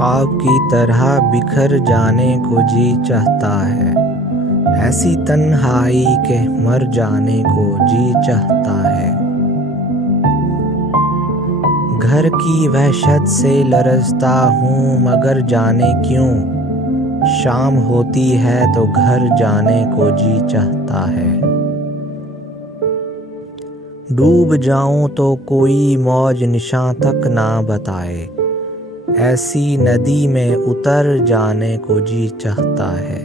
ख्वाब की तरह बिखर जाने को जी चाहता है, ऐसी तन्हाई के मर जाने को जी चाहता है। घर की वहशत से लरज़ता हूँ मगर जाने क्यों, शाम होती है तो घर जाने को जी चाहता है। डूब जाऊं तो कोई मौज निशां तक ना बताए, ऐसी नदी में उतर जाने को जी चाहता है।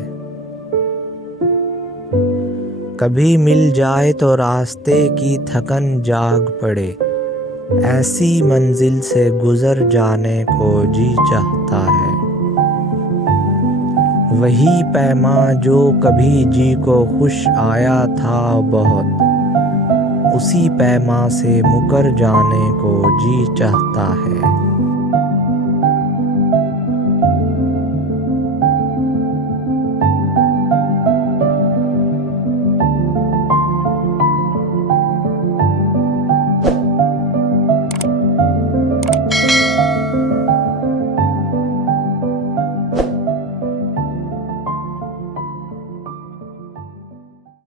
कभी मिल जाए तो रास्ते की थकन जाग पड़े, ऐसी मंजिल से गुजर जाने को जी चाहता है। वही पैमा जो कभी जी को खुश आया था बहुत, उसी पैमा से मुकर जाने को जी चाहता है।